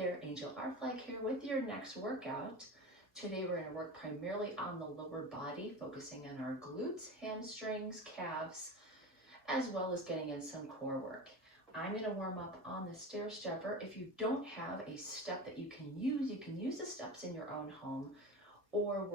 there, Angel R Flag here with your next workout. Today we're going to work primarily on the lower body, focusing on our glutes, hamstrings, calves, as well as getting in some core work. I'm going to warm up on the stair stepper. If you don't have a step that you can use the steps in your own home or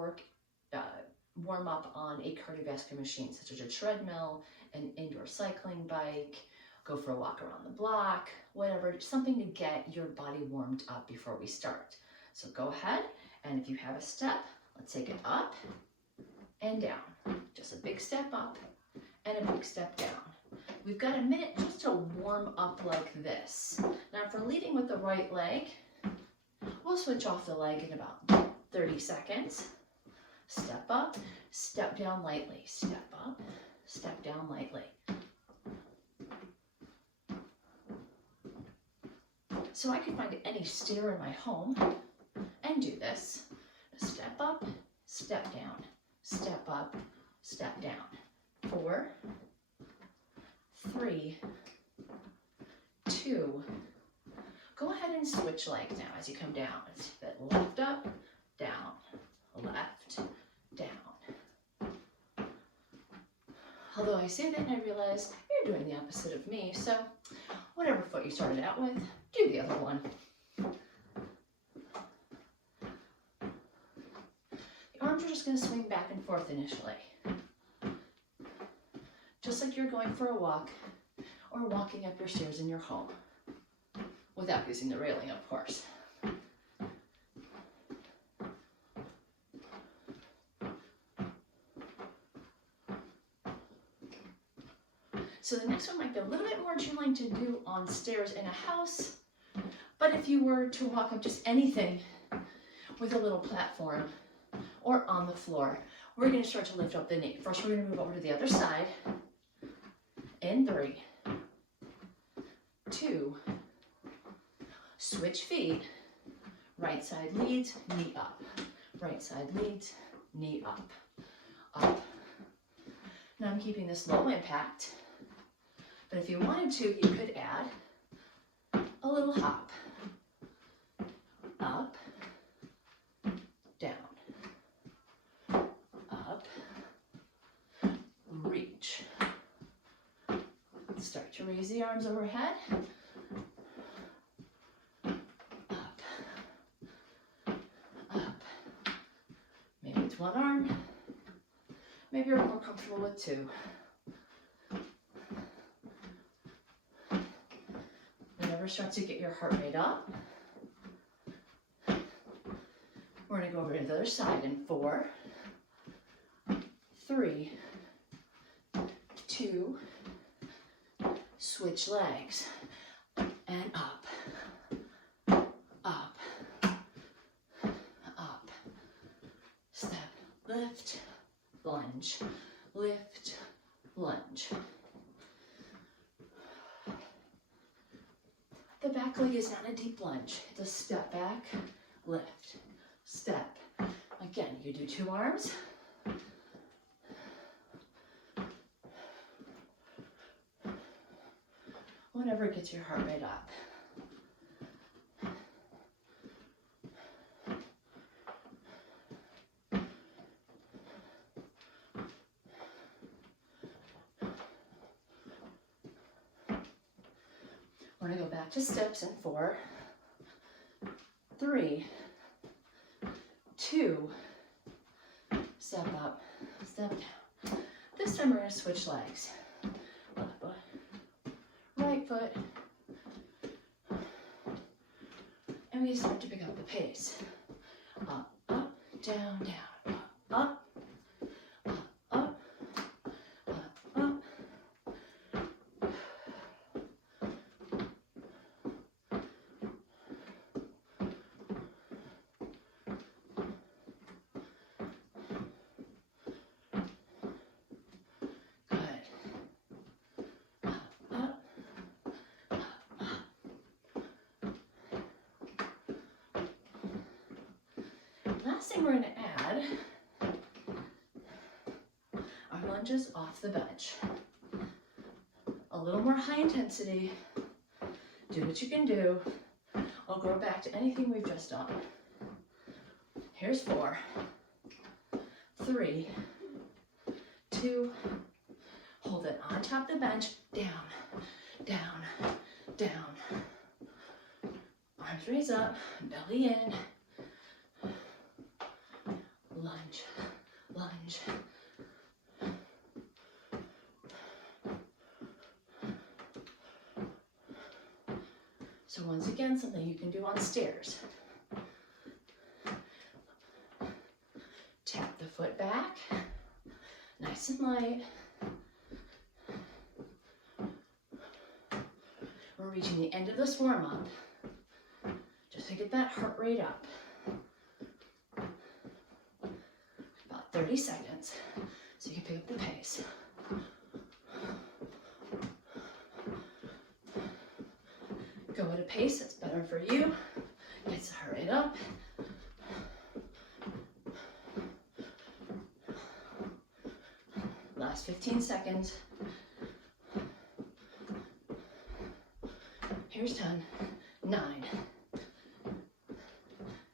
warm up on a cardiovascular machine such as a treadmill, an indoor cycling bike, go for a walk around the block, whatever, something to get your body warmed up before we start. So go ahead, and if you have a step, let's take it up and down. Just a big step up and a big step down. We've got a minute just to warm up like this. Now if we're leading with the right leg, we'll switch off the leg in about 30 seconds. Step up, step down lightly. Step up, step down lightly. So I can find any stair in my home and do this. Step up, step down, step up, step down. 4, 3, 2. Go ahead and switch legs now as you come down. Left up, down, left, down. Although I say that and I realize you're doing the opposite of me, so whatever foot you started out with, do the other one. The arms are just going to swing back and forth initially. Just like you're going for a walk or walking up your stairs in your home. Without using the railing, of course. So the next one might be a little bit more challenging to do on stairs in a house, but if you were to walk up just anything with a little platform or on the floor, we're going to start to lift up the knee. First, we're going to move over to the other side in 3, 2, switch feet, right side leads, knee up, right side leads, knee up, up. Now I'm keeping this low impact. But if you wanted to, you could add a little hop. Up, down, up, reach. Start to raise the arms overhead. Up, up. Maybe it's one arm. Maybe you're more comfortable with 2. Start to get your heart rate up. We're going to go over to the other side in 4, 3, 2, switch legs, and up, up, up, step, lift, lunge, lift, lunge. The back leg is not a deep lunge. It's a step back, lift, step. Again, you do 2 arms. Whatever gets your heart rate up. We're going to go back to steps in 4, 3, 2, step up, step down. This time we're going to switch legs. Left foot, right foot. And we start to pick up the pace. Up, up, down, down, up, up. Last thing we're going to add are lunges off the bench. A little more high intensity. Do what you can do. I'll go back to anything we've just done. Here's 4, 3, 2, hold it on top of the bench, down, down, down. Arms raise up, belly in, lunge, lunge. So once again, something you can do on stairs. Tap the foot back, nice and light. We're reaching the end of this warm-up. Just to get that heart rate up. About 30 seconds, so you can pick up the pace. Go at a pace that's better for you. Gets the heart rate up. Last 15 seconds. Here's 10, 9,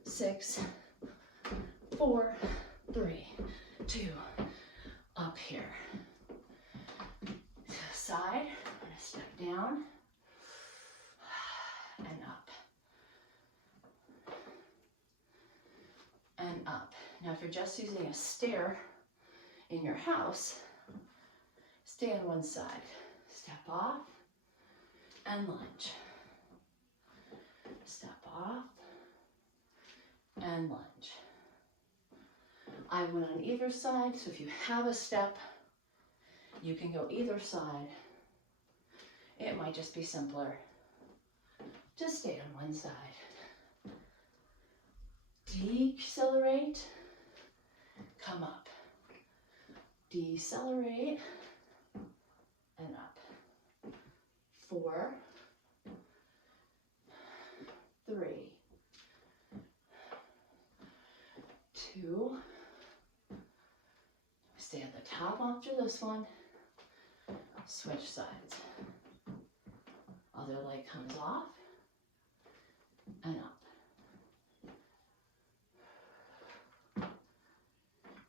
6, 4, 3, 2, up here. To the side, I'm gonna step down and up. And up. Now if you're just using a stair in your house, stay on one side. Step off and lunge. Step off and lunge. I went on either side, so if you have a step, you can go either side. It might just be simpler. Just stay on one side. Decelerate, come up. Decelerate and up. 4, 3, 2, stay at the top after this one, switch sides. Other leg comes off and up.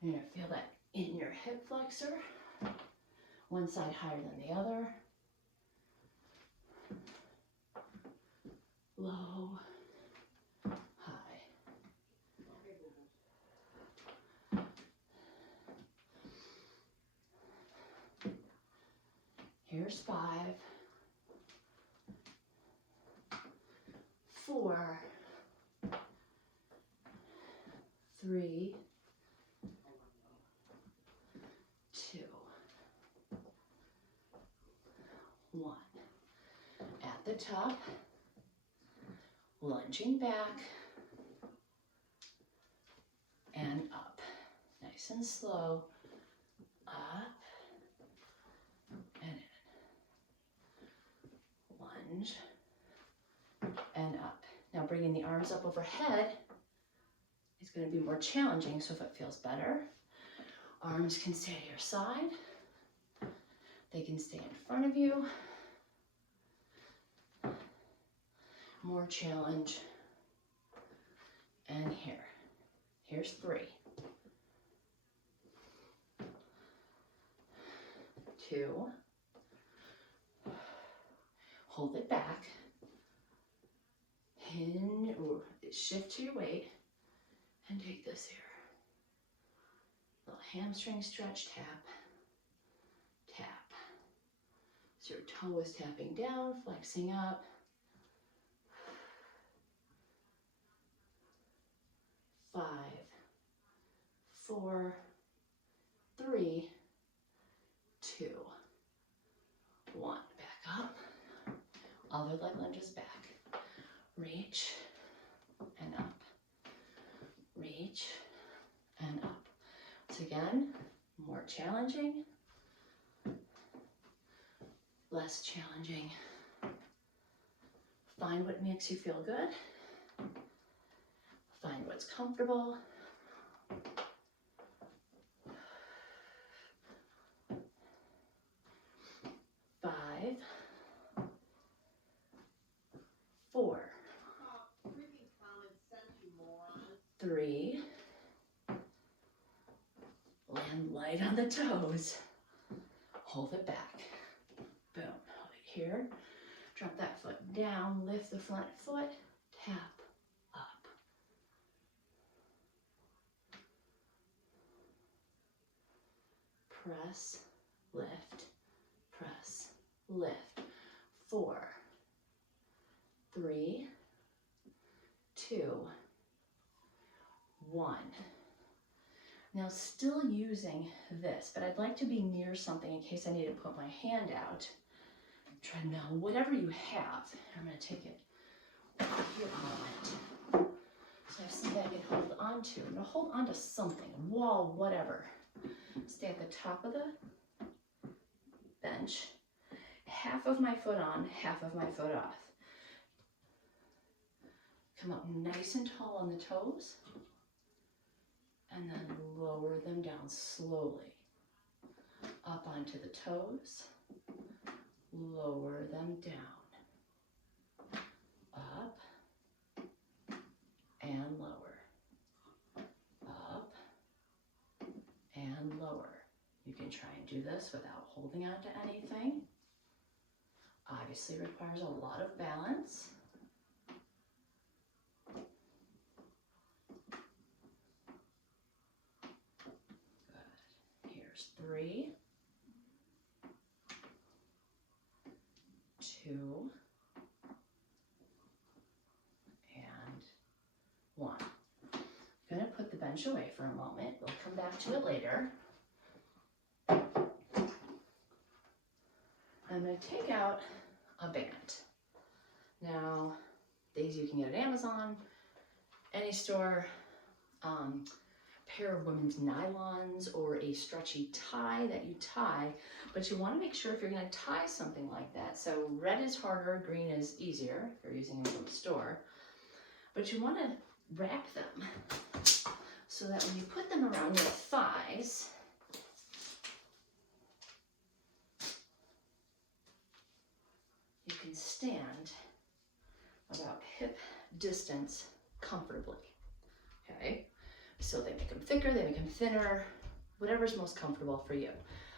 You're gonna feel that in your hip flexor, one side higher than the other. Low, high. Here's 5, 4, 3, 2, 1. At the top, lunging back and up. Nice and slow. Up and in. Lunge and up. Now bringing the arms up overhead is going to be more challenging, so if it feels better, arms can stay to your side. They can stay in front of you. More challenge. And here. Here's 3. 2. Hold it back. Hinge, or shift to your weight, and take this here. Little hamstring stretch, tap, tap. So your toe is tapping down, flexing up. 5, 4, 3, 2, 1. Back up. Other leg lunges back. Reach and up. Reach and up. Once again, more challenging, less challenging. Find what makes you feel good. Find what's comfortable. Five, 4, 3. Land light on the toes. Hold it back. Boom. Hold it here. Drop that foot down. Lift the front foot. Tap up. Press, lift, press, lift. 4, 3, 2, 1. Now still using this, but I'd like to be near something in case I need to put my hand out. Treadmill, whatever you have. I'm going to take it over here a moment. So I have something I can hold on to. I'm going to hold on to something, a wall, whatever. Stay at the top of the bench. Half of my foot on, half of my foot off. Come up nice and tall on the toes. And then lower them down slowly. Up onto the toes. Lower them down. Up and lower. Up and lower. You can try and do this without holding on to anything. Obviously requires a lot of balance. Good. Here's 3, 2, and 1. I'm going to put the bench away for a moment. We'll come back to it later. I'm going to take out a band. Now, these you can get at Amazon, any store, pair of women's nylons or a stretchy tie that you tie, but you want to make sure if you're going to tie something like that, so red is harder, green is easier if you're using them from the store, but you want to wrap them so that when you put them around your thighs, you can stand about hip distance comfortably, okay? So they make them thicker, they make them thinner, whatever's most comfortable for you.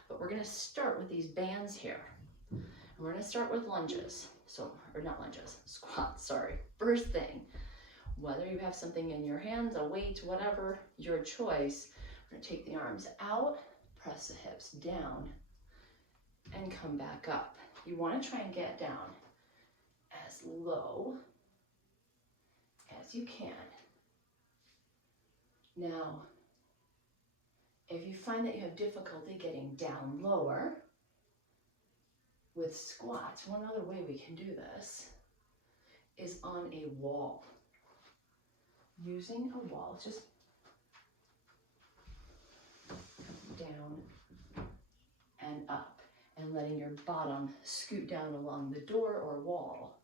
But we're gonna start with these bands here. And we're gonna start with lunges. So, or not lunges, squats, sorry. First thing, whether you have something in your hands, a weight, whatever, your choice, we're gonna take the arms out, press the hips down, and come back up. You wanna try and get down as low as you can. Now, if you find that you have difficulty getting down lower with squats, one other way we can do this is on a wall. Using a wall, just down and up, and letting your bottom scoot down along the door or wall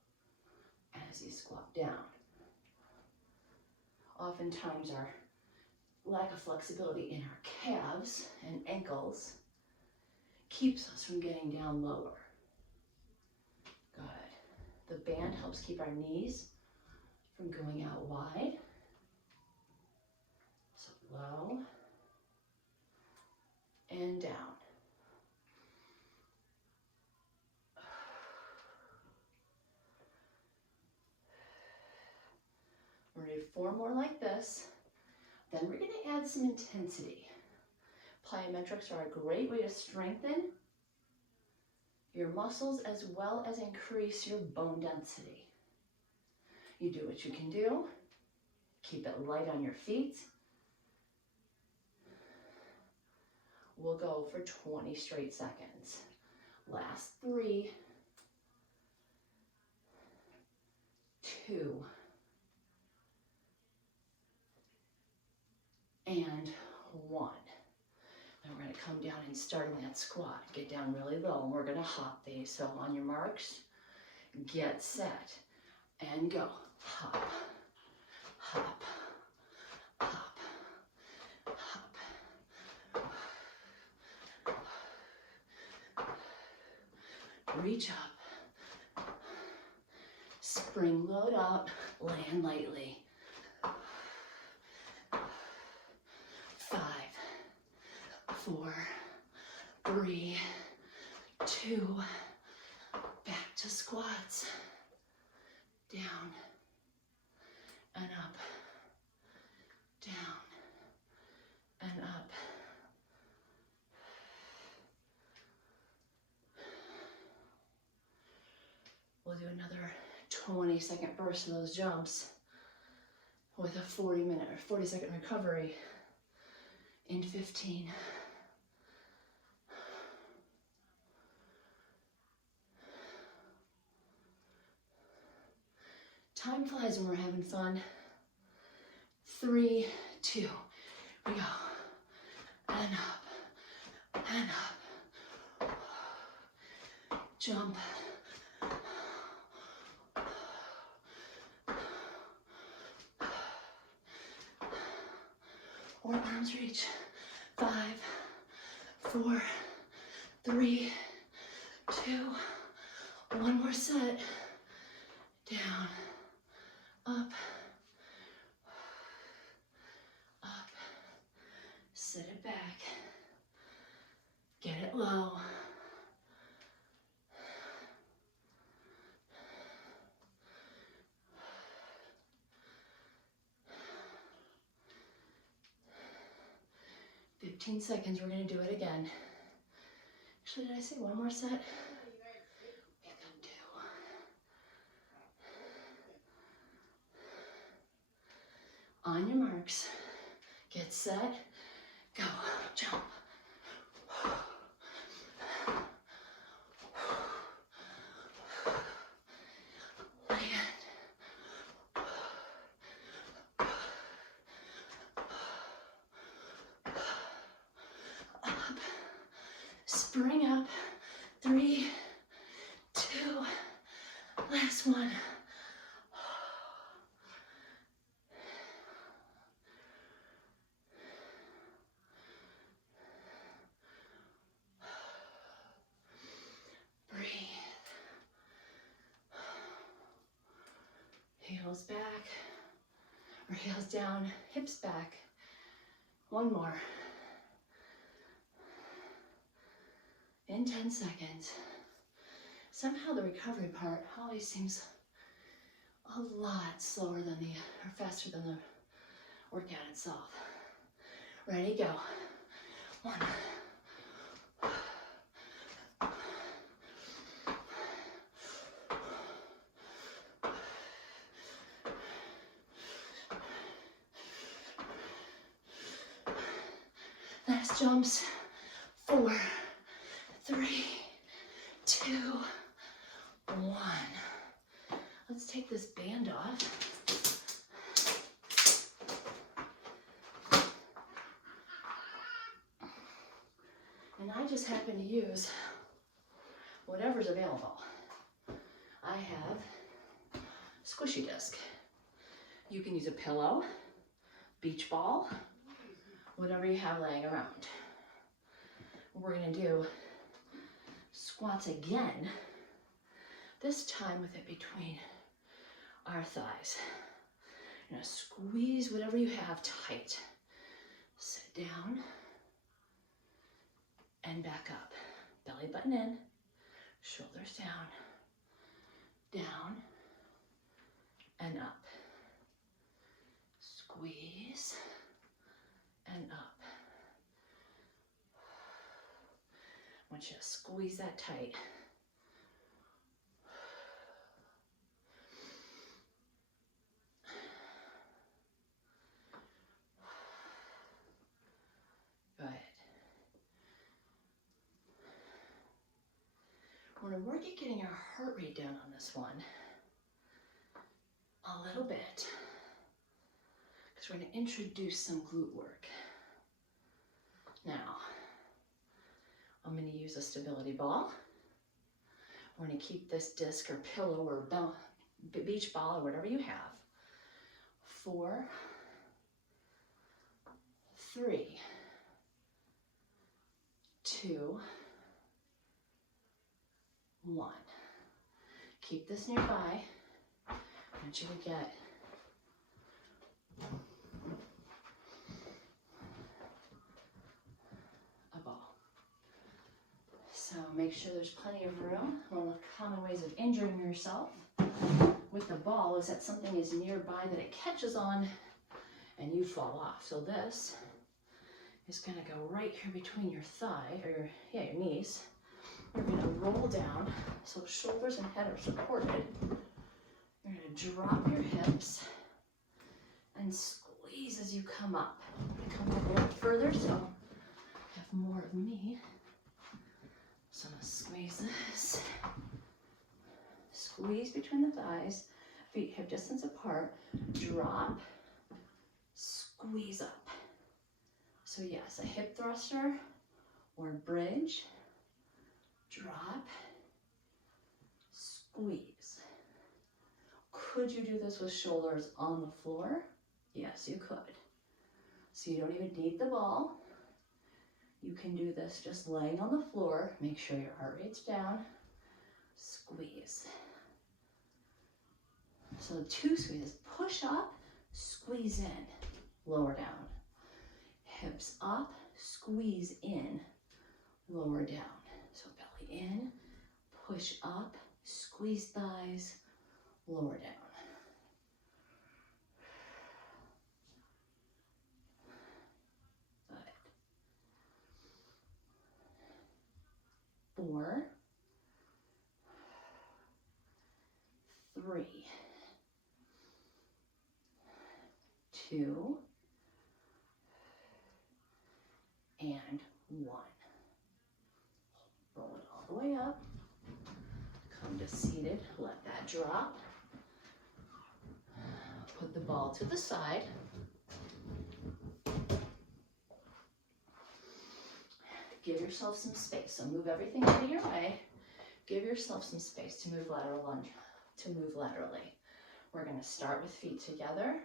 as you squat down. Oftentimes our lack of flexibility in our calves and ankles keeps us from getting down lower. Good. The band helps keep our knees from going out wide. So low and down. We're going to do 4 more like this. Then we're going to add some intensity. Plyometrics are a great way to strengthen your muscles as well as increase your bone density. You do what you can do. Keep it light on your feet. We'll go for 20 straight seconds. Last 3, 2, and 1. Then we're going to come down and start in that squat. Get down really low, and we're going to hop these. So on your marks, get set, and go. Hop, hop, hop, hop. Reach up. Spring load up, land lightly. 4, 3, 2, back to squats, down and up, down and up. We'll do another 20-second burst of those jumps with a 40-second recovery in 15. Time flies when we're having fun. 3, 2, we go. And up, and up. Jump. Or arms reach. 5, 4, 3, 2, one more set. Down, up, up, sit it back, get it low. "15 seconds, we're gonna do it again. Actually, did I say one more set? We've got 2. On your marks, get set, go, jump. Land. Up, spring up, 3, 2, last one. Heels back, or heels down, hips back. One more. In 10 seconds. Somehow the recovery part always seems a lot slower than or faster than the workout itself. Ready, go. 1. Last jumps. 4, 3, 2, 1. Let's take this band off. And I just happen to use whatever's available. I have squishy disc. You can use a pillow, beach ball, whatever you have laying around. We're gonna do squats again, this time with it between our thighs. You're gonna squeeze whatever you have tight. Sit down and back up. Belly button in, shoulders down, down and up. Squeeze and up. I want you to squeeze that tight. Good. We're going to work at getting our heart rate down on this one a little bit, because we're going to introduce some glute work. Now, I'm going to use a stability ball. We're going to keep this disc or pillow or beach ball or whatever you have. 4, 3, 2, 1. Keep this nearby. I want you to get a So make sure there's plenty of room. One of the common ways of injuring yourself with the ball is that something is nearby that it catches on and you fall off. So this is gonna go right here between your thigh, or your knees. You're gonna roll down, so shoulders and head are supported. You're gonna drop your hips and squeeze as you come up. Come up a little further, so have more of me. So I'm gonna squeeze this. Squeeze between the thighs, feet hip distance apart, drop, squeeze up. So yes, a hip thruster or bridge, drop, squeeze. Could you do this with shoulders on the floor? Yes, you could. So you don't even need the ball. You can do this just laying on the floor. Make sure your heart rate's down. Squeeze. So 2 squeezes. Push up, squeeze in, lower down. Hips up, squeeze in, lower down. So belly in, push up, squeeze thighs, lower down. Good. 4, 3, 2, and 1. Roll it all the way up. Come to seated, let that drop. Put the ball to the side. Give yourself some space. So move everything out of your way. Give yourself some space to move lateral lunge, to move laterally. We're going to start with feet together.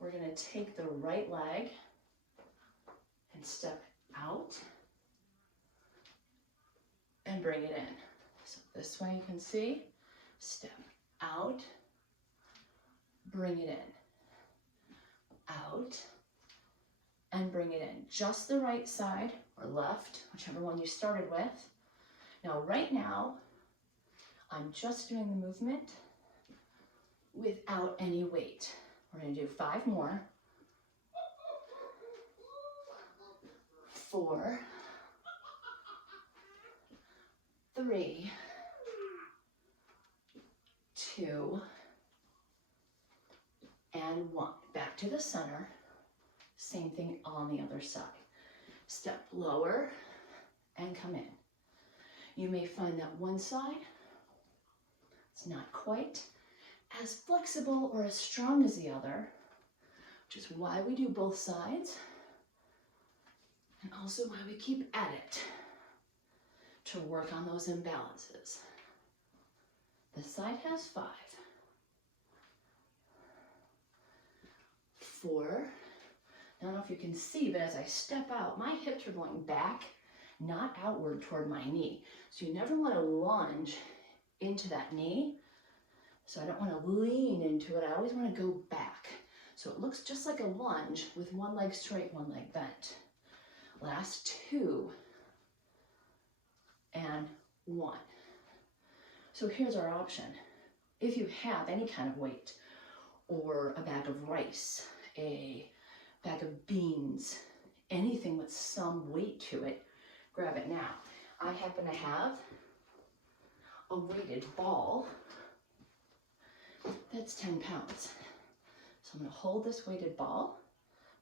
We're going to take the right leg and step out and bring it in. So this way you can see, step out, bring it in, out, and bring it in. Just the right side or left, whichever one you started with. Now, right now, I'm just doing the movement without any weight. We're going to do 5 more. 4, 3, 2, and 1. Back to the center. Same thing on the other side. Step lower and come in. You may find that one side, it's not quite as flexible or as strong as the other, which is why we do both sides, and also why we keep at it to work on those imbalances. This side has 5, 4, I don't know if you can see, but as I step out, my hips are going back, not outward toward my knee. So you never want to lunge into that knee. So I don't want to lean into it. I always want to go back. So it looks just like a lunge with one leg straight, one leg bent. Last 2 and 1. So here's our option. If you have any kind of weight, or a bag of rice, a bag of beans, anything with some weight to it, grab it now. I happen to have a weighted ball that's 10 pounds. So I'm going to hold this weighted ball.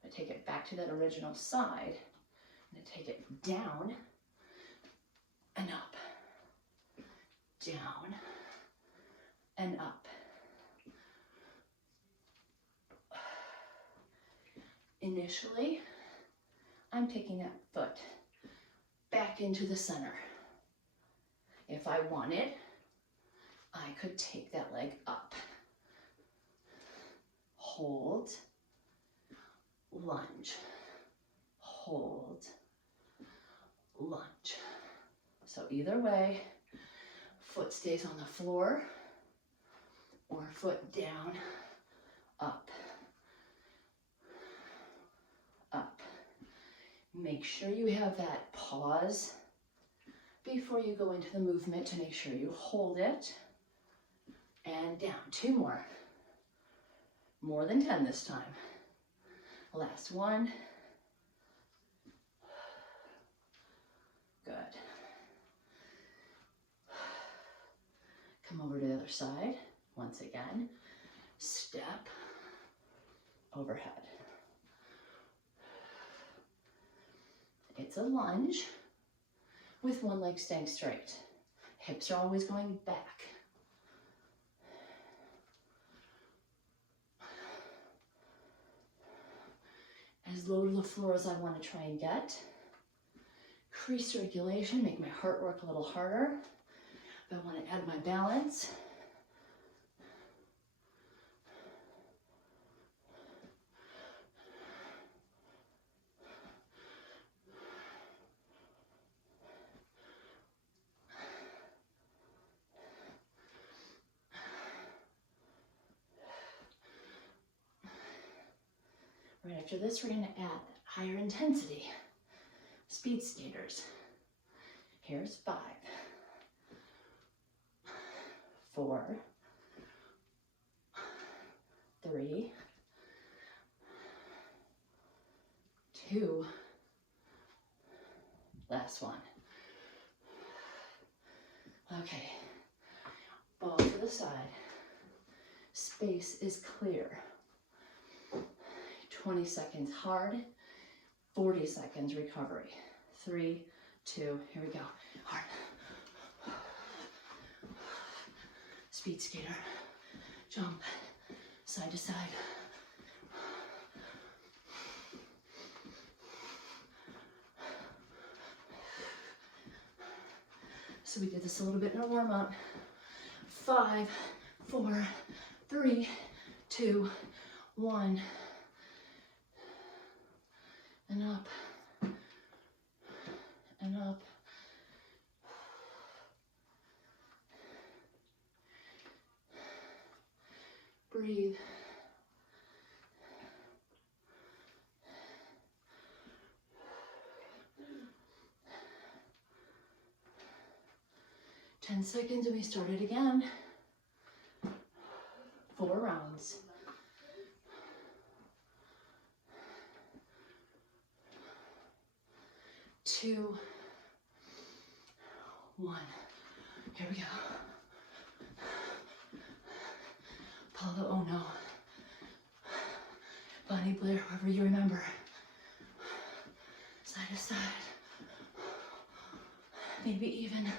I'm going to take it back to that original side. I'm going to take it down and up, down and up. Initially, I'm taking that foot back into the center. If I wanted, I could take that leg up. Hold, lunge, hold, lunge. So either way, foot stays on the floor or foot down, up, up. Make sure you have that pause before you go into the movement to make sure you hold it. And down, 2 more. More than 10 this time. Last one. Good. Come over to the other side. Once again, step overhead. It's a lunge with one leg staying straight. Hips are always going back. As low to the floor as I want to try and get. Increase circulation, make my heart work a little harder. If I want to add my balance. Right after this, we're going to add higher intensity. Speed skaters. Here's 5, 4, 3, 2, last one. Okay, ball to the side. Space is clear. 20 seconds hard, 40 seconds recovery. 3, 2, here we go. Hard. Speed skater. Jump. Side to side. So we did this a little bit in our warm up. 5, 4, 3, 2, 1. And up. And up. Breathe. Ten seconds and we start it again. 4 rounds. 2, 1. Here we go. Apollo, oh no. Bonnie Blair, whoever you remember. Side to side. Maybe even.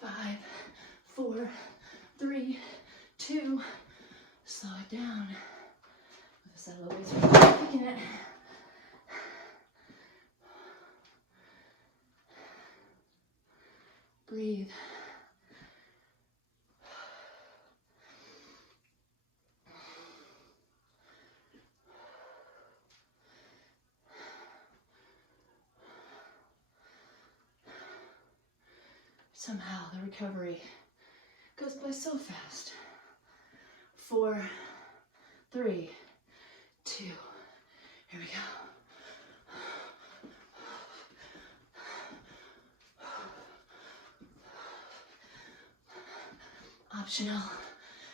Five, 4, 3, 2. Slow it down. With the side of the waist, picking it. Breathe. Somehow the recovery goes by so fast. 4, 3, 2. Here we go. Optional.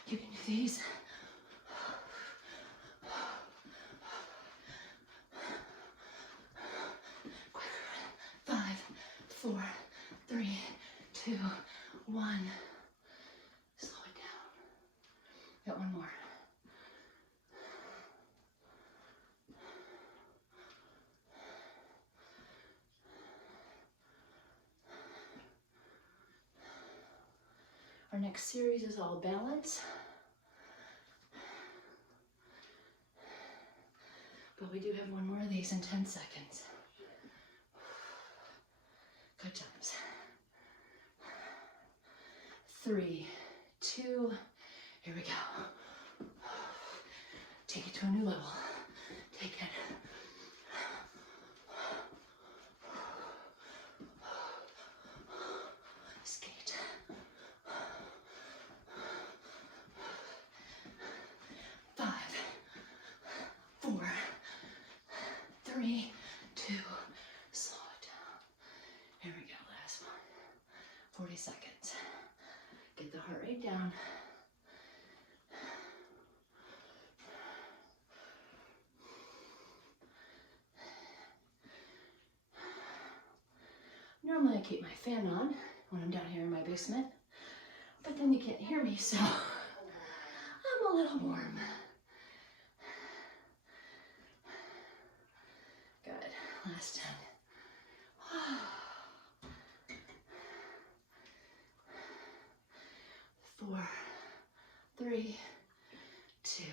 You can do these. Quicker. 5, 4, 3, 2, 1. Slow it down. Got one more. Our next series is all balance. But we do have one more of these in 10 seconds. Good times. 3, 2, here we go. Take it to a new level. Take it. Skate. 5, Normally I keep my fan on when I'm down here in my basement, but then you can't hear me, so I'm a little warm. Good, last 10. 4, 3, 2.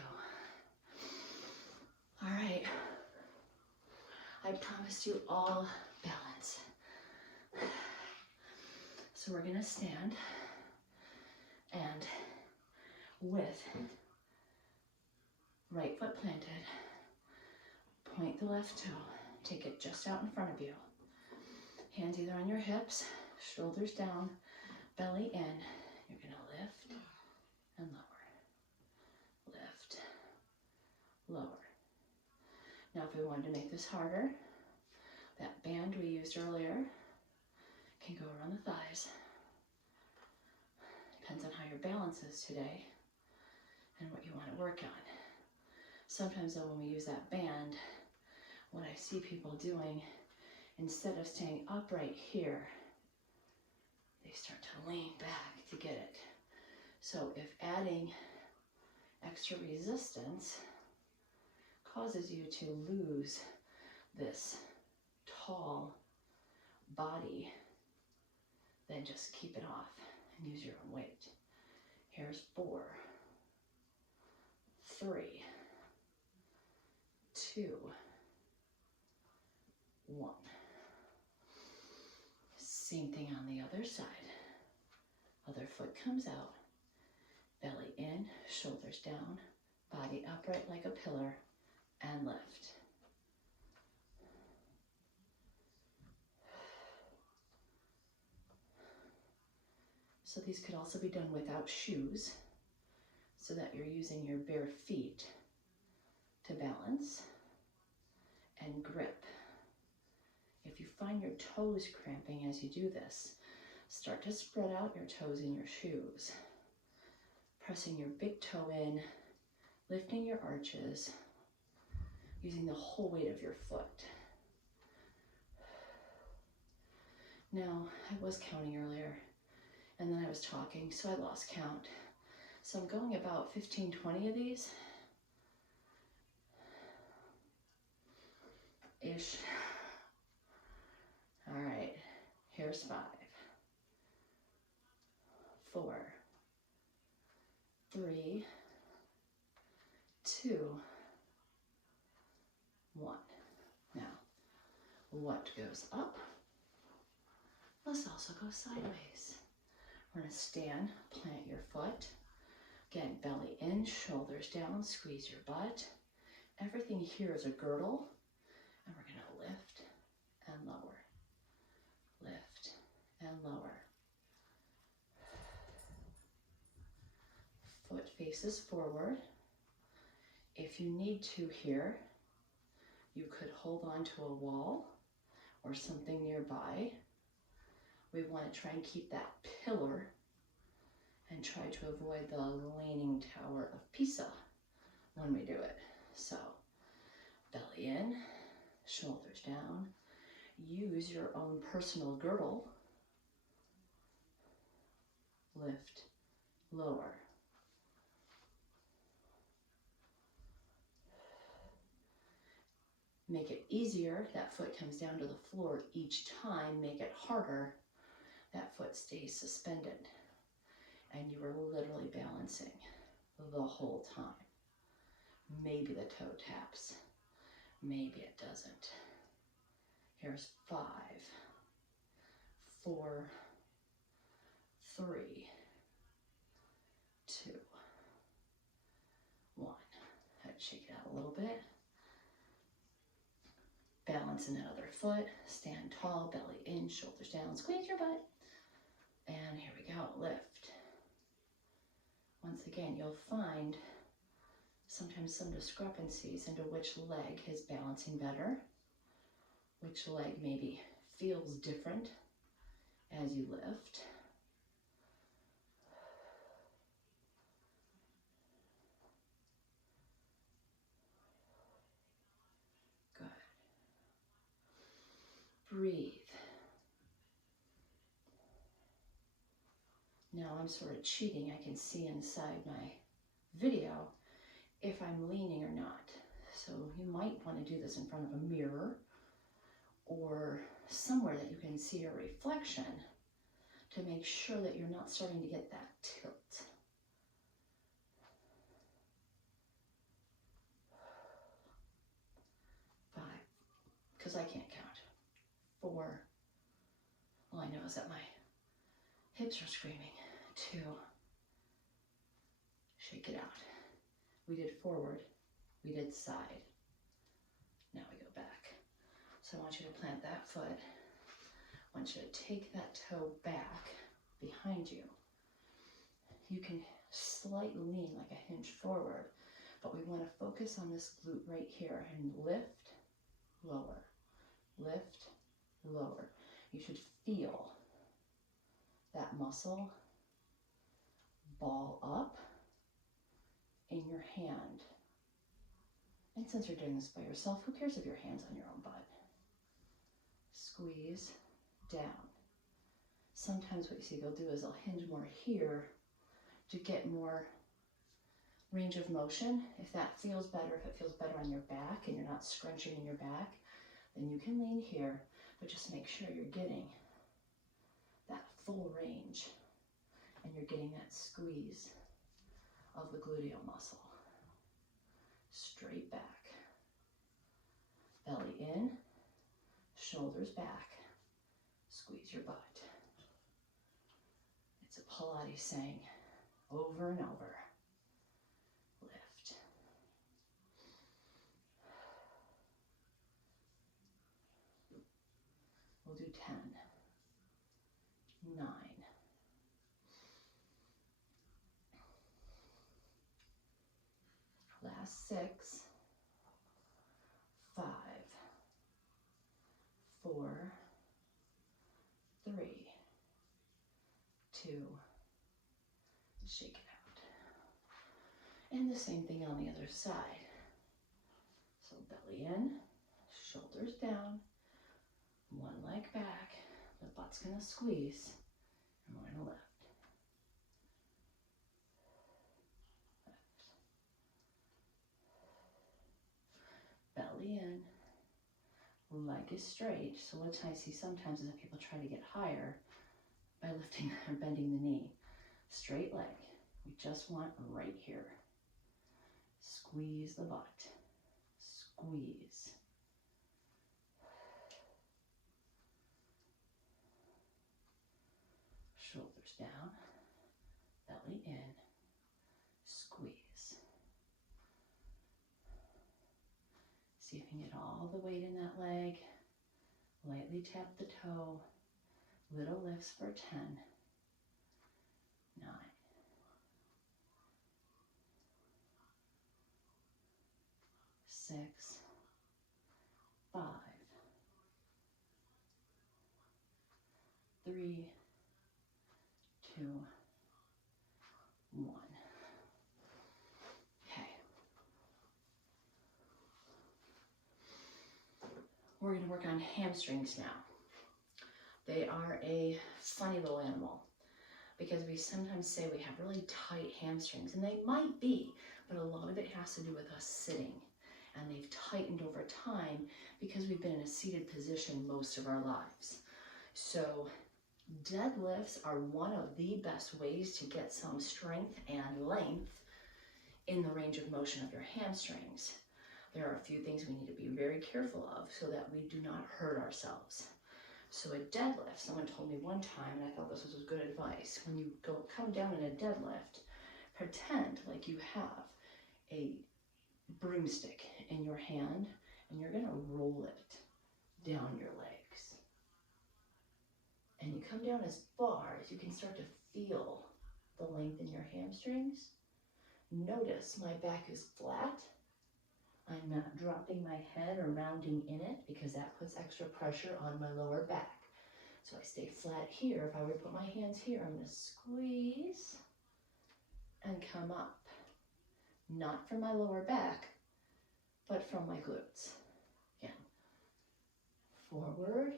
All right, I promised you all balance. So we're gonna stand and with right foot planted, point the left toe, take it just out in front of you. Hands either on your hips, shoulders down, belly in. You're gonna lift and lower, lift, lower. Now if we wanted to make this harder, that band we used earlier can go around the thighs. Depends on how your balance is today and what you want to work on. Sometimes though when we use that band, what I see people doing, instead of staying upright here, they start to lean back to get it. So if adding extra resistance causes you to lose this tall body, then just keep it off and use your own weight. Here's 4, 3, 2, 1. Same thing on the other side. Other foot comes out, belly in, shoulders down, body upright like a pillar, and lift. So these could also be done without shoes, so that you're using your bare feet to balance and grip. If you find your toes cramping as you do this, start to spread out your toes in your shoes, pressing your big toe in, lifting your arches, using the whole weight of your foot. Now, I was counting earlier, and then I was talking, so I lost count. So I'm going about 15, 20 of these. Ish. All right, here's 5, 4, 3, 2, 1. Now, what goes up must also go sideways. We're gonna stand, plant your foot. Again, belly in, shoulders down, squeeze your butt. Everything here is a girdle, and we're gonna lift and lower. Lift and lower. Foot faces forward. If you need to here, you could hold on to a wall or something nearby. We want to try and keep that pillar and try to avoid the leaning tower of Pisa when we do it. So, belly in, shoulders down. Use your own personal girdle. Lift, lower. Make it easier. That foot comes down to the floor each time. Make it harder. That foot stays suspended. And you are literally balancing the whole time. Maybe the toe taps. Maybe it doesn't. Here's 5, 4, 3, 2, 1. I'd shake it out a little bit. Balance in that other foot. Stand tall, belly in, shoulders down. Squeeze your butt. And here we go, lift. Once again, you'll find sometimes some discrepancies into which leg is balancing better, which leg maybe feels different as you lift. Good. Breathe. Now I'm sort of cheating. I can see inside my video if I'm leaning or not. So you might want to do this in front of a mirror or somewhere that you can see your reflection to make sure that you're not starting to get that tilt. 5, because I can't count. 4, all I know is that my hips are screaming. 2, shake it out. We did forward, we did side. Now we go back. So I want you to plant that foot. I want you to take that toe back behind you. You can slightly lean like a hinge forward, but we want to focus on this glute right here and lift, lower, lift, lower. You should feel that muscle ball up in your hand. And since you're doing this by yourself, who cares if your hand's on your own butt? Squeeze down. Sometimes what you see they'll do is they'll hinge more here to get more range of motion. If that feels better, if it feels better on your back and you're not scrunching in your back, then you can lean here, but just make sure you're getting that full range and you're getting that squeeze of the gluteal muscle. Straight back. Belly in, shoulders back. Squeeze your butt. It's a Pilates saying over and over. Lift. We'll do 10, 9, last 6, 5, 4, 3, 2, shake it out. And the same thing on the other side. So belly in, shoulders down, one leg back, the butt's gonna squeeze, and we're gonna lift. Belly in, leg is straight. So what I see sometimes is that people try to get higher by lifting or bending the knee. Straight leg. We just want right here. Squeeze the butt. Squeeze. Shoulders down. Belly in. Squeeze. See if you can get all the weight in that leg. Lightly tap the toe. Little lifts for 10, 9, 6, 5, 3, 2, 1. Okay. We're going to work on hamstrings now. They are a funny little animal because we sometimes say we have really tight hamstrings, and they might be, but a lot of it has to do with us sitting, and they've tightened over time because we've been in a seated position most of our lives. So deadlifts are one of the best ways to get some strength and length in the range of motion of your hamstrings. There are a few things we need to be very careful of so that we do not hurt ourselves. So a deadlift, someone told me one time, and I thought this was good advice, when you come down in a deadlift, pretend like you have a broomstick in your hand and you're going to roll it down your legs. And you come down as far as you can start to feel the length in your hamstrings. Notice my back is flat. I'm not dropping my head or rounding in it because that puts extra pressure on my lower back. So I stay flat here. If I were to put my hands here, I'm going to squeeze and come up. Not from my lower back, but from my glutes. Again, forward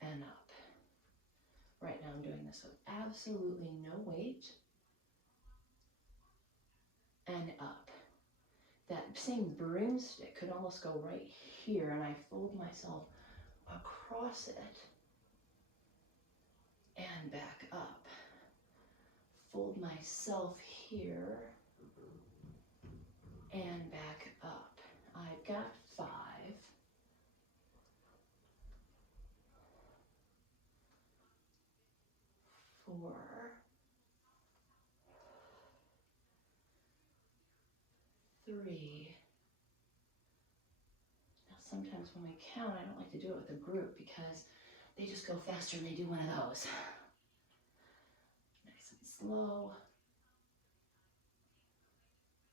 and up. down, doing this with absolutely no weight, and up. That same broomstick could almost go right here, and I fold myself across it and back up. Fold myself here and back up. I've got 5, 4, 3. Now sometimes when we count, I don't like to do it with a group because they just go faster and they do one of those. Nice and slow.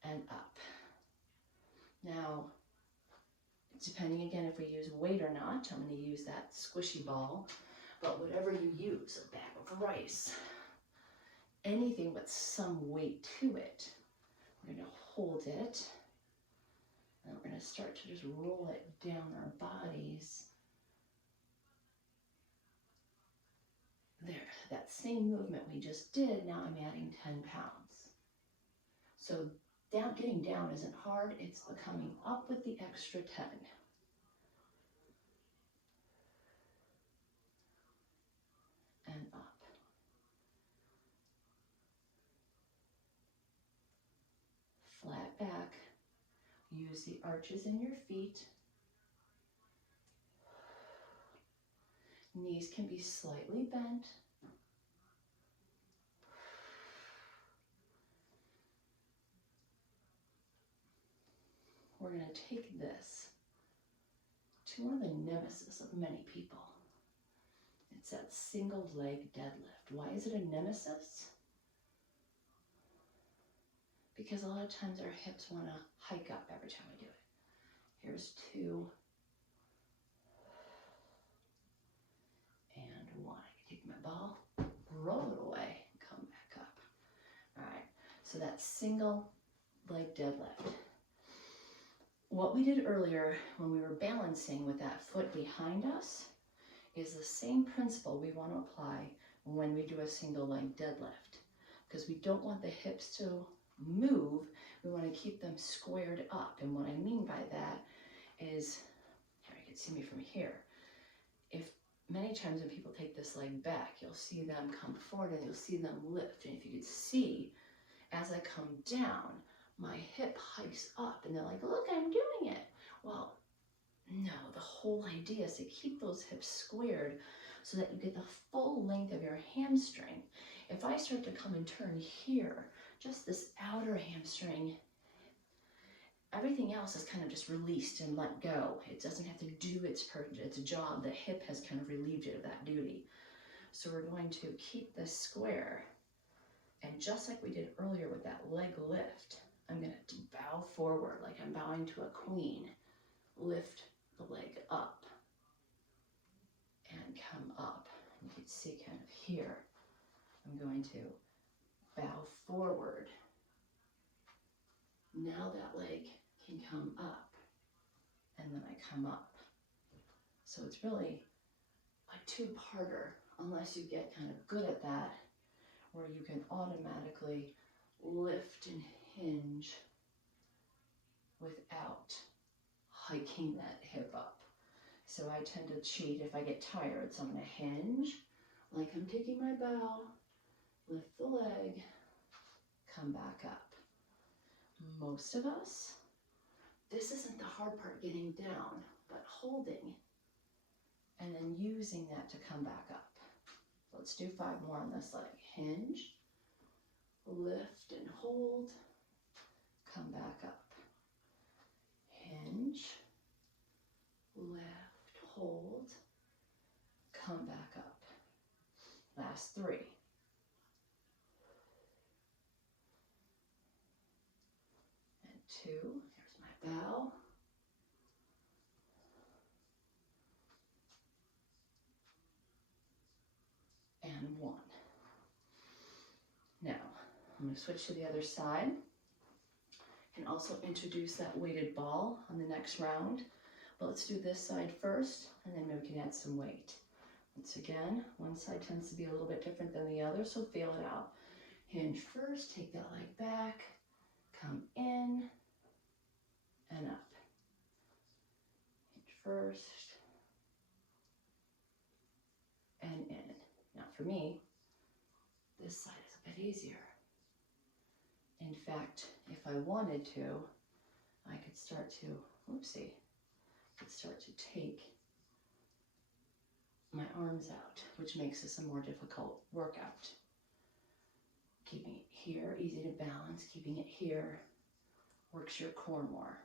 And up. Now, depending again if we use weight or not, I'm going to use that squishy ball, but whatever you use, a bag of rice, anything with some weight to it, we're going to hold it, and we're going to start to just roll it down our bodies. There, that same movement we just did, now I'm adding 10 pounds. So down, getting down isn't hard, it's the coming up with the extra 10. And up. Flat back. Use the arches in your feet. Knees can be slightly bent. We're going to take this to one of the nemesis of many people. It's that single leg deadlift. Why is it a nemesis? Because a lot of times our hips want to hike up every time we do it. Here's 2. And 1. I can take my ball, roll it away, and come back up. All right, so that single leg deadlift. What we did earlier when we were balancing with that foot behind us is the same principle we want to apply when we do a single leg deadlift. Because we don't want the hips to move, we want to keep them squared up. And what I mean by that is, here you can see me from here, if many times when people take this leg back, you'll see them come forward and you'll see them lift. And if you could see, as I come down, my hip hikes up and they're like, look, I'm doing it. Well, no, the whole idea is to keep those hips squared so that you get the full length of your hamstring. If I start to come and turn here, just this outer hamstring, everything else is kind of just released and let go. It doesn't have to do its job. The hip has kind of relieved it of that duty. So we're going to keep this square. And just like we did earlier with that leg lift, I'm going to bow forward like I'm bowing to a queen. Lift the leg up and come up. You can see kind of here. I'm going to bow forward. Now that leg can come up, and then I come up. So it's really a two-parter, unless you get kind of good at that, where you can automatically lift and hinge without hiking that hip up. So I tend to cheat if I get tired. So I'm going to hinge like I'm taking my bow, lift the leg, come back up. Most of us, this isn't the hard part, getting down, but holding and then using that to come back up. Let's do 5 more on this leg. Hinge, lift and hold, come back up. Hinge, lift, hold, come back up. Last 3. And 2, here's my bow. And 1. Now, I'm going to switch to the other side. Can also introduce that weighted ball on the next round. But let's do this side first, and then maybe we can add some weight. Once again, one side tends to be a little bit different than the other, so feel it out. Hinge first, take that leg back, come in and up. Hinge first and in. Now for me, this side is a bit easier. In fact, if I wanted to, I could start to, take my arms out, which makes this a more difficult workout. Keeping it here, easy to balance. Keeping it here works your core more.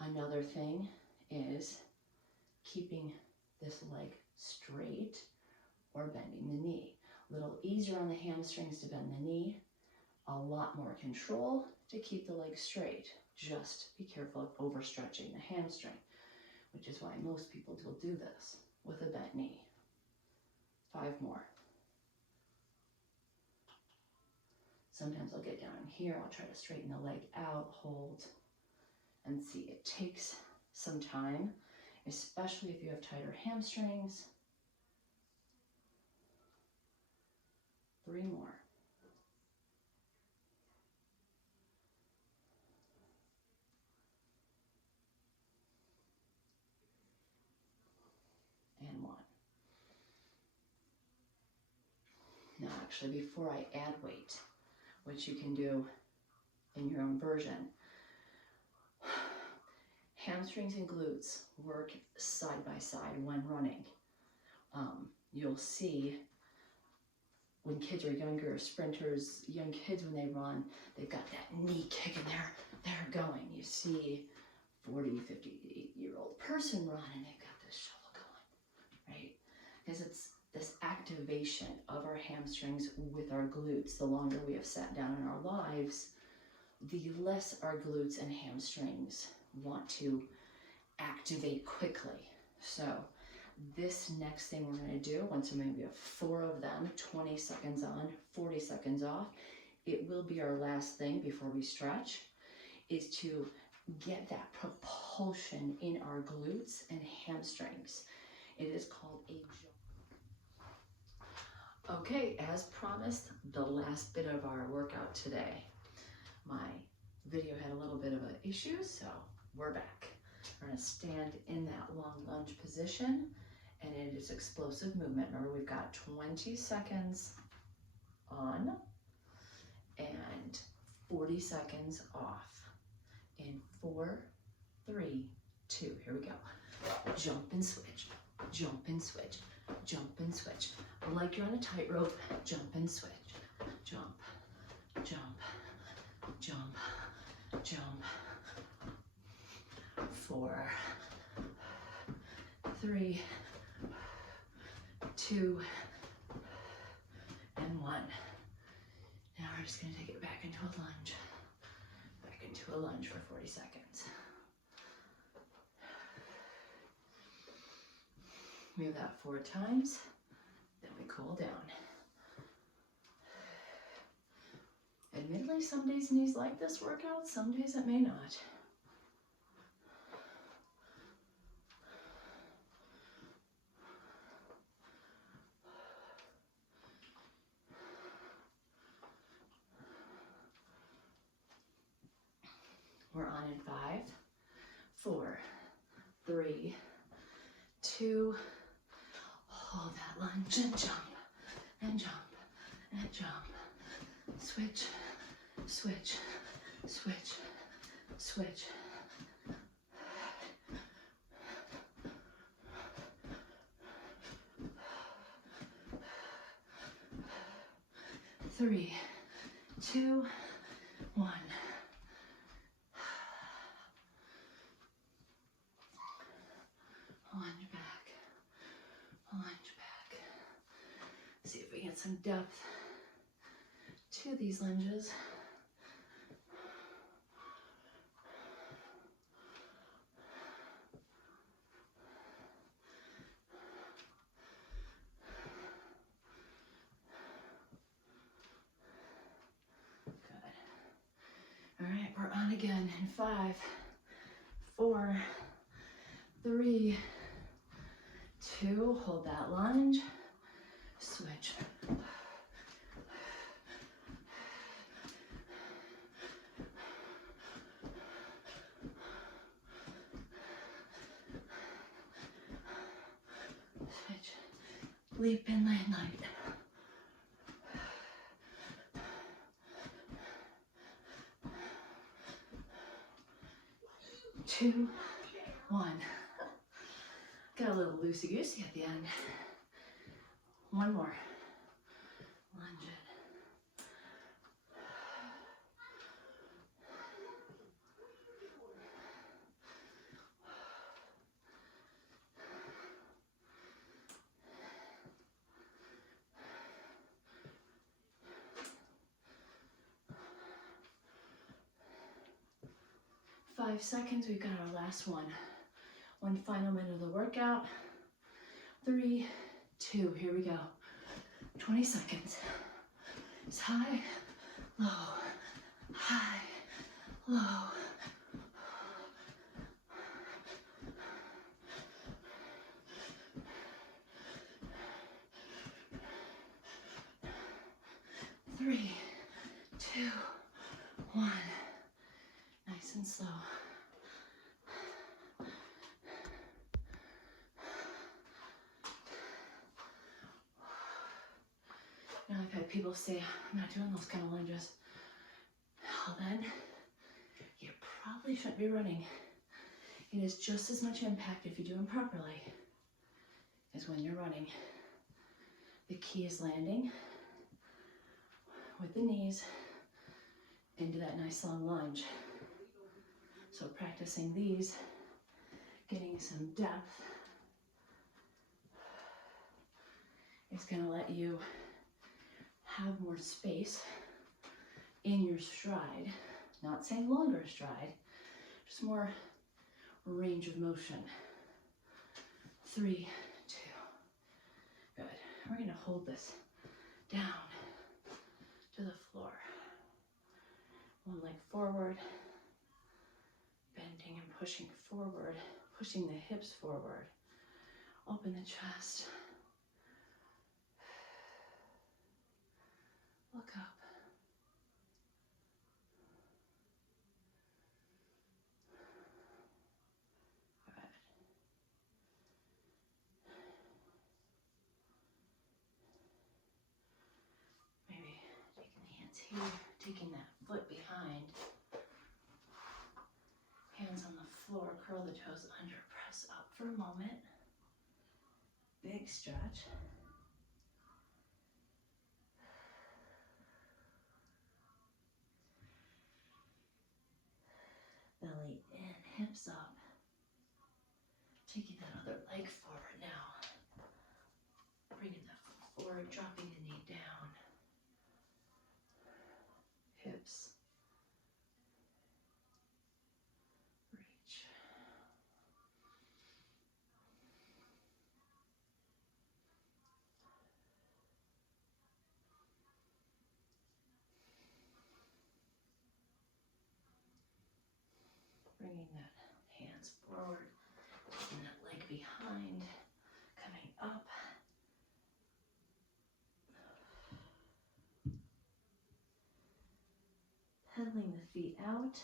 Another thing is keeping this leg straight or bending the knee. A little easier on the hamstrings to bend the knee, a lot more control to keep the leg straight. Just be careful of overstretching the hamstring, which is why most people will do this with a bent knee. 5 more. Sometimes I'll get down here, I'll try to straighten the leg out, hold, and see. It takes some time, especially if you have tighter hamstrings. 3 more. And 1. Now actually, before I add weight, which you can do in your own version, hamstrings and glutes work side by side when running. You'll see when kids are younger, sprinters, young kids, when they run, they've got that knee kick and they're going. You see 40, 50-year-old person run and they've got this shovel going, right? Because it's this activation of our hamstrings with our glutes. The longer we have sat down in our lives, the less our glutes and hamstrings want to activate quickly. So this next thing we're going to do, once we have 4 of them, 20 seconds on, 40 seconds off, it will be our last thing before we stretch, is to get that propulsion in our glutes and hamstrings. It is called a jump. Okay, as promised, the last bit of our workout today. My video had a little bit of an issue, so we're back. We're going to stand in that long lunge position, and it is explosive movement. Remember, we've got 20 seconds on and 40 seconds off. In 4, 3, 2, here we go. Jump and switch, jump and switch, jump and switch. Like you're on a tightrope, jump and switch. Jump, jump, jump, jump. 4, 3, 2, and 1. Now we're just going to take it back into a lunge. Back into a lunge for 40 seconds. Move that 4 times, then we cool down. Admittedly, some days knees like this workout, some days it may not. We're on in 5, 4, 3, 2, hold that lunge and jump, and jump, and jump. Switch, switch, switch, switch. 3, 2, 1. Lunge back, lunge back. See if we get some depth to these lunges. Good. All right, we're on again in 5, 4, 3, 2, hold that lunge, switch. Switch, leap and land light. 2, 1. Got a little loosey-goosey at the end. One more. Lunge it. 5 seconds, we've got our last one. One final minute of the workout. 3, 2, here we go. 20 seconds. It's high, low, high, low. Three, 2, 1. Nice and slow. Now I've had people say, I'm not doing those kind of lunges. Well then, you probably shouldn't be running. It is just as much impact if you do them properly as when you're running. The key is landing with the knees into that nice long lunge. So practicing these, getting some depth, is going to let you have more space in your stride. Not saying longer stride, just more range of motion. 3, 2. Good. We're going to hold this down to the floor. One leg forward, bending and pushing forward, pushing the hips forward. Open the chest. Look up. Good. Maybe taking the hands here, taking that foot behind. Hands on the floor, curl the toes under, press up for a moment. Big stretch. Belly in, hips up. Taking that other leg forward now. Bringing that foot forward, dropping the knee down. Hips. Reach. Bringing that hands forward, taking that leg behind, coming up. Pedaling the feet out.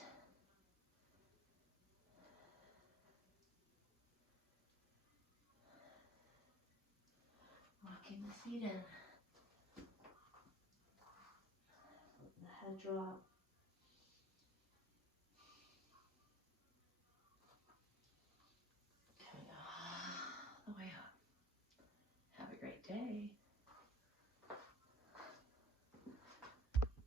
Walking the feet in. Let the head drop. Coming all the way up. Have a great day.